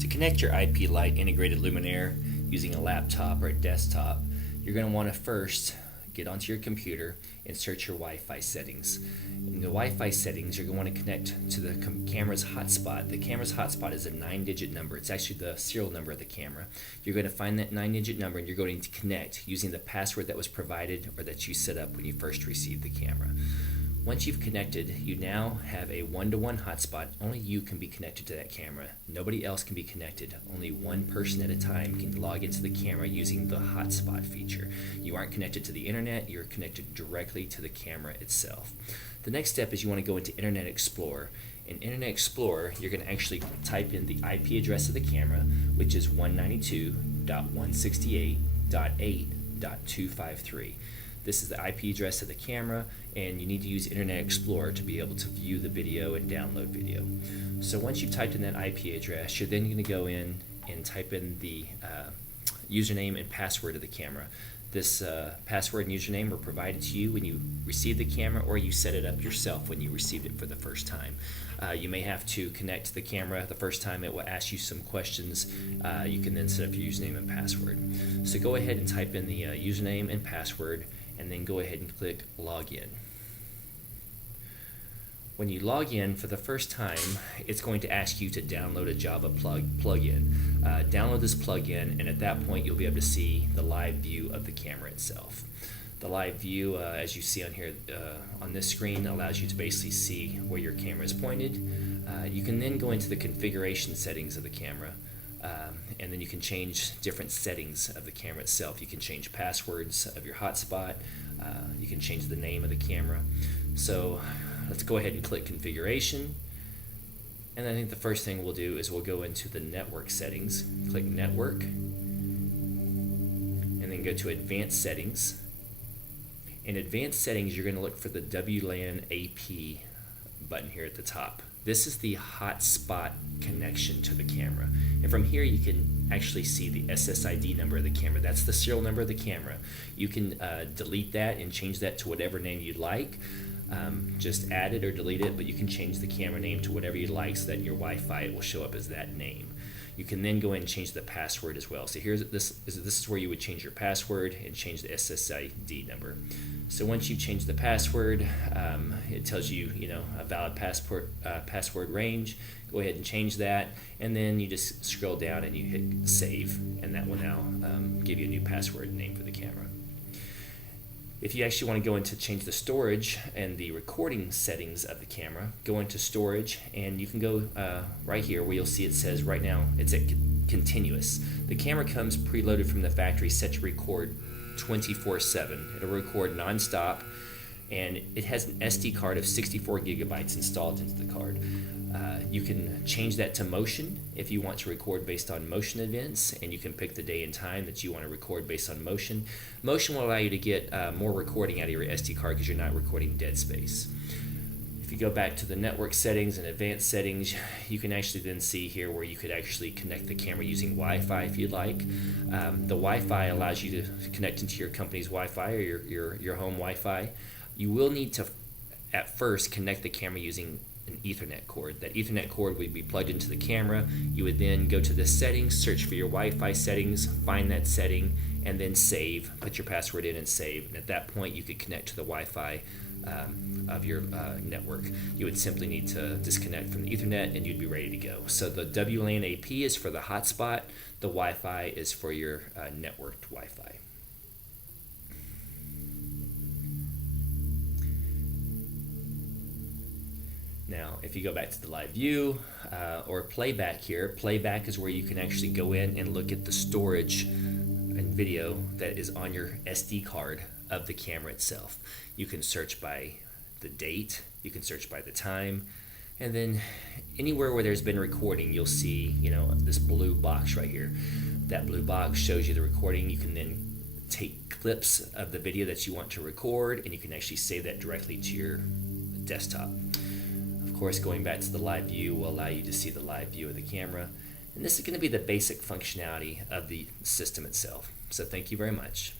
To connect your IP LITE integrated luminaire using a laptop or a desktop, you're going to want to first get onto your computer and search your Wi-Fi settings. In the Wi-Fi settings, you're going to want to connect to the camera's hotspot. The camera's hotspot is a 9-digit number. It's actually the serial number of the camera. You're going to find that 9-digit number and you're going to connect using the password that was provided or that you set up when you first received the camera. Once you've connected, you now have a one-to-one hotspot. Only you can be connected to that camera. Nobody else can be connected. Only one person at a time can log into the camera using the hotspot feature. You aren't connected to the internet, you're connected directly to the camera itself. The next step is you want to go into Internet Explorer. In Internet Explorer, you're going to actually type in the IP address of the camera, which is 192.168.8.253. This is the IP address of the camera, and you need to use Internet Explorer to be able to view the video and download video. So once you've typed in that IP address, you're then going to go in and type in the username and password of the camera. This password and username were provided to you when you received the camera, or you set it up yourself when you received it for the first time. You may have to connect to the camera the first time. It will ask you some questions. You can then set up your username and password. So go ahead and type in the username and password, and then go ahead and click Login. When you log in for the first time, it's going to ask you to download a Java plugin. Download this plugin, and at that point you'll be able to see the live view of the camera itself. The live view, as you see on here on this screen, allows you to basically see where your camera is pointed. You can then go into the configuration settings of the camera, and then you can change different settings of the camera itself. You can change passwords of your hotspot. You can change the name of the camera. So let's go ahead and click configuration. And I think the first thing we'll do is we'll go into the network settings, click network, and then go to advanced settings. In advanced settings, you're going to look for the WLAN AP button here at the top. This is the hotspot connection to the camera. And from here you can actually see the SSID number of the camera. That's the serial number of the camera. You can delete that and change that to whatever name you'd like. Just add it or delete it, but you can change the camera name to whatever you'd like so that in your Wi-Fi it will show up as that name. You can then go in and change the password as well. So this is where you would change your password and change the SSID number. So once you change the password, it tells you, a valid password range. Go ahead and change that, and then you just scroll down and you hit save, and that will now give you a new password name for the camera. If you actually want to go into change the storage and the recording settings of the camera, go into storage, and you can go right here where you'll see it says right now it's at continuous. The camera comes preloaded from the factory, set to record 24/7. It'll record non-stop, and it has an SD card of 64 gigabytes installed into the card. You can change that to motion if you want to record based on motion events, and you can pick the day and time that you want to record based on motion. Motion will allow you to get more recording out of your SD card because you're not recording dead space. If you go back to the network settings and advanced settings, you can actually then see here where you could actually connect the camera using Wi-Fi if you'd like. The Wi-Fi allows you to connect into your company's Wi-Fi or your home Wi-Fi. You will need to at first connect the camera using an Ethernet cord. That Ethernet cord would be plugged into the camera. You would then go to the settings, search for your Wi-Fi settings, find that setting, and then save. Put your password in and save. And at that point, you could connect to the Wi-Fi of your network. You would simply need to disconnect from the Ethernet, and you'd be ready to go. So the WLAN AP is for the hotspot. The Wi-Fi is for your networked Wi-Fi. Now, if you go back to the live view or playback here, playback is where you can actually go in and look at the storage and video that is on your SD card of the camera itself. You can search by the date, you can search by the time, and then anywhere where there's been recording, you'll see, this blue box right here. That blue box shows you the recording. You can then take clips of the video that you want to record, and you can actually save that directly to your desktop. Of course, going back to the live view will allow you to see the live view of the camera, and this is going to be the basic functionality of the system itself. So thank you very much.